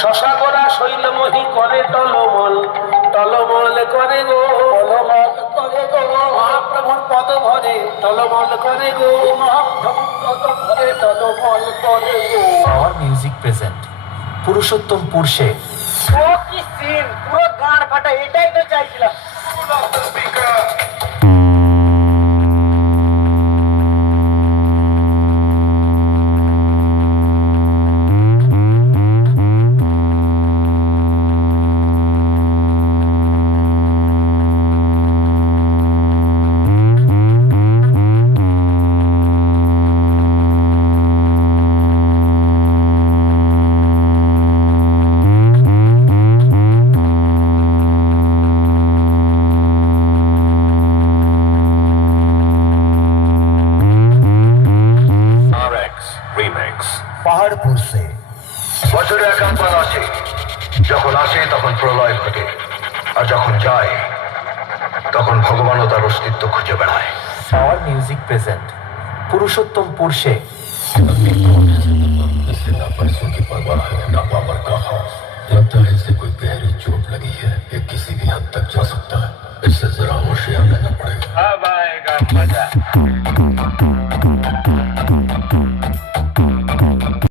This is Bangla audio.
শশা গোড়া শৈলমহি করে টলমল টলমল করে গো টলমল করে গো মহাপ্রভুর পদ ভরে টলমল করে গো মহাপ্রভুর পদ ভরে টলমল করে গো। আওয়ার মিউজিক প্রেজেন্ট পুরুষোত্তমপুর সে ও কি সিন, পুরো গান ফাটা, এটাই তো চাইছিলাম। পাহাড়পুর সে বছরে একান্তর আসে, যখন আসে তখন প্রলয় ঘটে, আর যখন যায় তখন ভগবানও তার অস্তিত্ব খুঁজে বেড়ায়। আওয়ার মিউজিক প্রেজেন্ট পুরুষোত্তমপুর সে इससे ना पैसों की परवाह है, ना पावर का खौफ। लगता है इसे कोई गहरी चोट लगी है, ये किसी भी हद तक जा सकता है। इससे जरा होशियार रहना पड़ेगा। अब आएगा मजा।